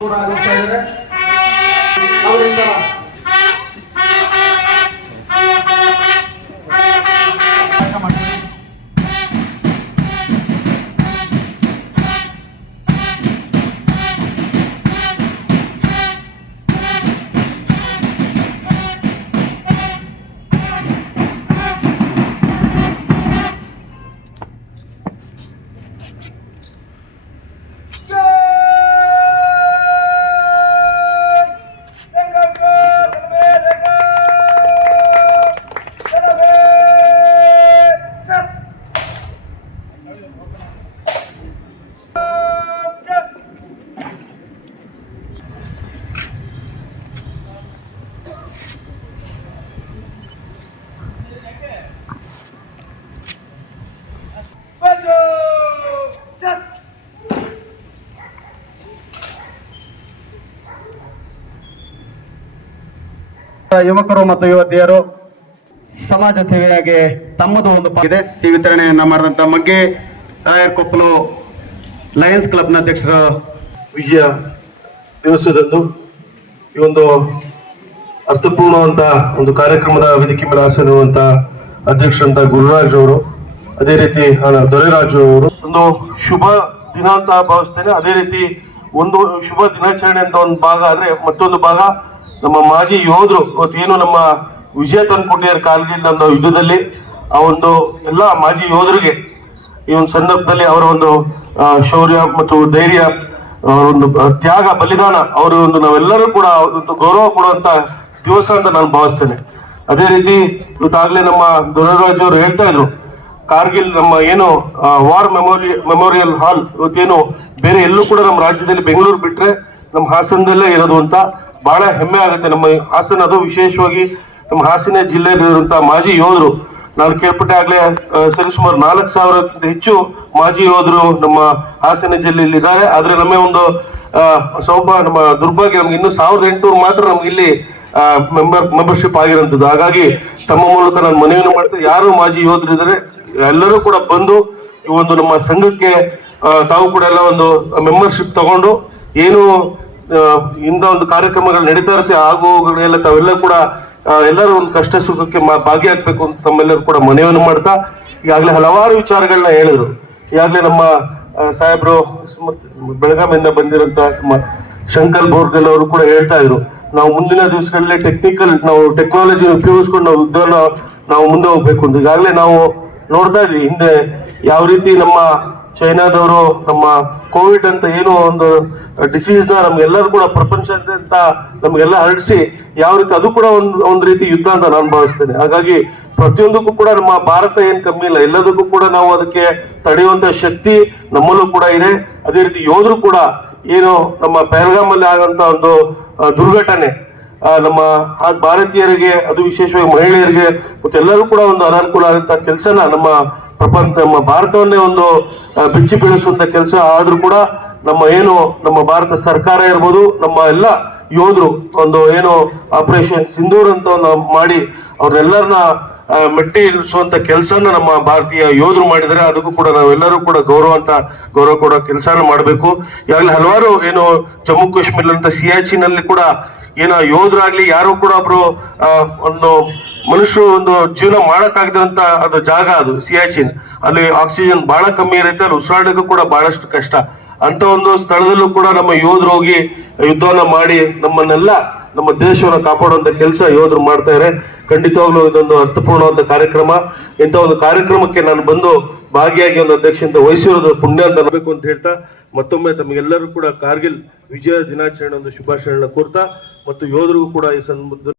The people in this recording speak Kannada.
ಕೂಡ ಹೋಗ್ತಾ ಇದ್ದಾರೆ ಅವರಿಂದ ಯುವಕರು ಮತ್ತು ಯುವತಿಯರು ಸಮಾಜ ಸೇವೆಯಾಗಿ ತಮ್ಮದು ಒಂದು ಇದೆ. ಸಿ ವಿತರಣೆಯನ್ನ ಮಾಡಿದಂತ ಮಗ್ಗೆ ರಾಯರ್ ಕೊಪ್ಪಲು ಲಯನ್ಸ್ ಕ್ಲಬ್ನ ಅಧ್ಯಕ್ಷರು ವಿಜಯ ದಿವಸದಂದು ಈ ಒಂದು ಅರ್ಥಪೂರ್ಣವಂತ ಒಂದು ಕಾರ್ಯಕ್ರಮದ ವೇದಿಕೆ ಮೇಲೆ ಆಸೀನರುವಂತ ಅಧ್ಯಕ್ಷರಂತ ಗುರುರಾಜ್ ಅವರು, ಅದೇ ರೀತಿ ದೊರೆರಾಜು ಅವರು. ಒಂದು ಶುಭ ದಿನ ಅಂತ ಭಾವಿಸ್ತೇನೆ. ಅದೇ ರೀತಿ ಒಂದು ಶುಭ ದಿನಾಚರಣೆ ಅಂತ ಒಂದು ಭಾಗ ಆದ್ರೆ ಮತ್ತೊಂದು ಭಾಗ ನಮ್ಮ ಮಾಜಿ ಯೋಧರು ಇವತ್ತೇನು ನಮ್ಮ ವಿಜಯ ತಂದ್ಕೊಟ್ಟಿದ್ದಾರೆ ಕಾರ್ಗಿಲ್ ನಮ್ಮ ಯುದ್ಧದಲ್ಲಿ, ಆ ಒಂದು ಎಲ್ಲ ಮಾಜಿ ಯೋಧರಿಗೆ ಈ ಒಂದು ಸಂದರ್ಭದಲ್ಲಿ ಅವರ ಒಂದು ಶೌರ್ಯ ಮತ್ತು ಧೈರ್ಯ ಒಂದು ತ್ಯಾಗ, ಬಲಿದಾನ, ಅವರು ಒಂದು ನಾವೆಲ್ಲರೂ ಕೂಡ ಒಂದು ಗೌರವ ಕೊಡುವಂತ ದಿವಸ ಅಂತ ನಾನು ಭಾವಿಸ್ತೇನೆ. ಅದೇ ರೀತಿ ಇವತ್ತಾಗಲೇ ನಮ್ಮ ದೊರೆರಾಜ್ ಅವರು ಹೇಳ್ತಾ ಇದ್ರು, ಕಾರ್ಗಿಲ್ ನಮ್ಮ ಏನು ವಾರ್ ಮೆಮೋರಿ ಮೆಮೋರಿಯಲ್ ಹಾಲ್ ಇವತ್ತೇನು ಬೇರೆ ಎಲ್ಲೂ ಕೂಡ ನಮ್ಮ ರಾಜ್ಯದಲ್ಲಿ ಬೆಂಗಳೂರು ಬಿಟ್ರೆ ನಮ್ಮ ಹಾಸನದಲ್ಲೇ ಇರೋದು ಅಂತ ಬಹಳ ಹೆಮ್ಮೆ ಆಗುತ್ತೆ. ನಮ್ಮ ಹಾಸನ ಅದು ವಿಶೇಷವಾಗಿ ನಮ್ಮ ಹಾಸನ ಜಿಲ್ಲೆಯಲ್ಲಿರುವಂತಹ ಮಾಜಿ ಯೋಧರು. ನಾನು ಕೇಳ್ಪಟ್ಟೆ ಆಗ್ಲೇ ಸರಿ ಸರಿಸುಮಾರು ನಾಲ್ಕು ಸಾವಿರಕ್ಕಿಂತ ಹೆಚ್ಚು ಮಾಜಿ ಯೋಧರು ನಮ್ಮ ಹಾಸನ ಜಿಲ್ಲೆಯಲ್ಲಿ ಇದ್ದಾರೆ ಆದ್ರೆ ನಮ್ಮ ಒಂದು ಸೌಭಾಗ್ಯ ಸೌಭ, ನಮ್ಮ ದುರ್ಭಾಗ್ಯ ನಮ್ಗೆ ಇನ್ನೂ ಸಾವಿರದ ಎಂಟುನೂರು ಮಾತ್ರ ನಮ್ಗೆ ಇಲ್ಲಿ ಮೆಂಬರ್ ಮೆಂಬರ್ಶಿಪ್ ಆಗಿರುವಂತದ್ದು ಹಾಗಾಗಿ ತಮ್ಮ ಮೂಲಕ ನಾನು ಮನವಿಯನ್ನು ಮಾಡ್ತೇನೆ. ಯಾರು ಮಾಜಿ ಯೋಧರು ಇದ್ದಾರೆ ಎಲ್ಲರೂ ಕೂಡ ಬಂದು ಈ ಒಂದು ನಮ್ಮ ಸಂಘಕ್ಕೆ ತಾವು ಕೂಡ ಎಲ್ಲ ಒಂದು ಮೆಂಬರ್ಶಿಪ್ ತಗೊಂಡು ಏನು ಇಂಥ ಒಂದು ಕಾರ್ಯಕ್ರಮಗಳು ನಡೀತಾ ಇರುತ್ತೆ, ಆಗುವಗಳೆಲ್ಲ ತಾವೆಲ್ಲ ಕೂಡ ಎಲ್ಲರೂ ಒಂದು ಕಷ್ಟ ಸುಖಕ್ಕೆ ಭಾಗಿಯಾಗಬೇಕು ಅಂತ ತಮ್ಮೆಲ್ಲರೂ ಕೂಡ ಮನವಿಯನ್ನು ಮಾಡ್ತಾ, ಈಗಾಗಲೇ ಹಲವಾರು ವಿಚಾರಗಳನ್ನ ಹೇಳಿದ್ರು. ಈಗಾಗಲೇ ನಮ್ಮ ಸಾಹೇಬ್ರು ಬೆಳಗಾವಿಯಿಂದ ಬಂದಿರೋಂಥ ನಮ್ಮ ಶಂಕರ್ ಬೋರ್ಗಲ್ ಅವರು ಕೂಡ ಹೇಳ್ತಾ ಇದ್ರು. ನಾವು ಮುಂದಿನ ದಿವಸಗಳಲ್ಲಿ ಟೆಕ್ನಿಕಲ್ ನಾವು ಟೆಕ್ನಾಲಜಿ ಉಪಯೋಗಿಸ್ಕೊಂಡು ನಾವು ಯುದ್ಧನ ನಾವು ಮುಂದೆ ಹೋಗ್ಬೇಕು ಅಂತ. ಈಗಾಗಲೇ ನಾವು ನೋಡ್ತಾ ಇದ್ವಿ, ಹಿಂದೆ ಯಾವ ರೀತಿ ನಮ್ಮ ಚೈನಾದವರು ನಮ್ಮ ಕೋವಿಡ್ ಅಂತ ಏನೋ ಒಂದು ಡಿಸೀಸ್ನ ನಮ್ಗೆಲ್ಲರೂ ಕೂಡ ಪ್ರಪಂಚದಂತ ನಮಗೆಲ್ಲ ಹರಡಿಸಿ ಯಾವ ರೀತಿ ಅದು ಕೂಡ ಒಂದು ಒಂದು ರೀತಿ ಯುದ್ಧ ಅಂತ ನಾನು ಭಾವಿಸ್ತೇನೆ. ಹಾಗಾಗಿ ಪ್ರತಿಯೊಂದಕ್ಕೂ ಕೂಡ ನಮ್ಮ ಭಾರತ ಏನು ಕಮ್ಮಿ ಇಲ್ಲ. ಎಲ್ಲದಕ್ಕೂ ಕೂಡ ನಾವು ಅದಕ್ಕೆ ತಡೆಯುವಂತ ಶಕ್ತಿ ನಮ್ಮಲ್ಲೂ ಕೂಡ ಇದೆ. ಅದೇ ರೀತಿ ಯೋಧರು ಕೂಡ ಏನು ನಮ್ಮ ಪೆಹಲ್ಗಾಮ್ ಅಲ್ಲಿ ಆಗಂತ ಒಂದು ದುರ್ಘಟನೆ ನಮ್ಮ ಭಾರತೀಯರಿಗೆ, ಅದು ವಿಶೇಷವಾಗಿ ಮಹಿಳೆಯರಿಗೆ, ಮತ್ತೆಲ್ಲರೂ ಕೂಡ ಒಂದು ಅನಾನುಕೂಲ ಆದಂತ ಕೆಲಸನ ನಮ್ಮ ಪ್ರಪಂಚ, ನಮ್ಮ ಭಾರತವನ್ನೇ ಒಂದು ಬಿಚ್ಚಿ ಬೀಳಿಸುವಂತ ಕೆಲಸ. ಆದ್ರೂ ಕೂಡ ನಮ್ಮ ಏನು, ನಮ್ಮ ಭಾರತ ಸರ್ಕಾರ ಇರ್ಬೋದು, ನಮ್ಮ ಎಲ್ಲ ಯೋಧರು ಒಂದು ಏನು ಆಪರೇಷನ್ ಸಿಂಧೂರ್ ಅಂತ ಒಂದು ಮಾಡಿ ಅವ್ರನ್ನೆಲ್ಲರನ್ನ ಮೆಟ್ಟಿ ಇಳಿಸುವಂತ ಕೆಲಸನ ನಮ್ಮ ಭಾರತೀಯ ಯೋಧರು ಮಾಡಿದರೆ ಅದಕ್ಕೂ ಕೂಡ ನಾವೆಲ್ಲರೂ ಕೂಡ ಗೌರವ ಅಂತ ಗೌರವ ಕೊಡೋ ಕೆಲಸನ ಮಾಡಬೇಕು. ಈಗಾಗಲೇ ಹಲವಾರು ಏನು ಜಮ್ಮು ಕಾಶ್ಮೀರ ಅಂತ ಸಿಯಾಚಿನಲ್ಲಿ ಕೂಡ ಏನೋ ಯೋಧರಾಗ್ಲಿ, ಯಾರು ಕೂಡ ಒಬ್ರು ಒಂದು ಮನುಷ್ಯರು ಒಂದು ಜೀವನ ಮಾಡಕ್ಕಾಗದಂತ ಅದು ಜಾಗ ಅದು, ಸಿಯಾಚಿನ್. ಅಲ್ಲಿ ಆಕ್ಸಿಜನ್ ಬಹಳ ಕಮ್ಮಿ ಇರುತ್ತೆ, ಅಲ್ಲಿ ಉಸಿರಾಡಕ್ಕೂ ಕೂಡ ಬಹಳಷ್ಟು ಕಷ್ಟ. ಅಂತ ಒಂದು ಸ್ಥಳದಲ್ಲೂ ಕೂಡ ನಮ್ಮ ಯೋಧರು ಹೋಗಿ ಯುದ್ಧವನ್ನ ಮಾಡಿ ನಮ್ಮನ್ನೆಲ್ಲ ನಮ್ಮ ದೇಶವನ್ನು ಕಾಪಾಡುವಂತ ಕೆಲಸ ಯೋಧರು ಮಾಡ್ತಾ ಇದ್ದಾರೆ ಖಂಡಿತವಾಗ್ಲೂ ಇದೊಂದು ಅರ್ಥಪೂರ್ಣವಾದ ಕಾರ್ಯಕ್ರಮ. ಇಂಥ ಒಂದು ಕಾರ್ಯಕ್ರಮಕ್ಕೆ ನಾನು ಬಂದು ಭಾಗಿಯಾಗಿ ಒಂದು ಅಧ್ಯಕ್ಷತೆ ವಹಿಸಿರೋದು ಪುಣ್ಯ ಅಂತ ಅನ್ಬೇಕು ಅಂತ ಹೇಳ್ತಾ, ಮತ್ತೊಮ್ಮೆ ತಮಗೆಲ್ಲರೂ ಕೂಡ ಕಾರ್ಗಿಲ್ ವಿಜಯ ದಿನಾಚರಣೆ ಒಂದು ಶುಭಾಶಯಗಳನ್ನ ಕೋರ್ತಾ, ಮತ್ತು ಯೋಧರಿಗೂ ಕೂಡ ಈ ಸಂದರ್ಭದಲ್ಲಿ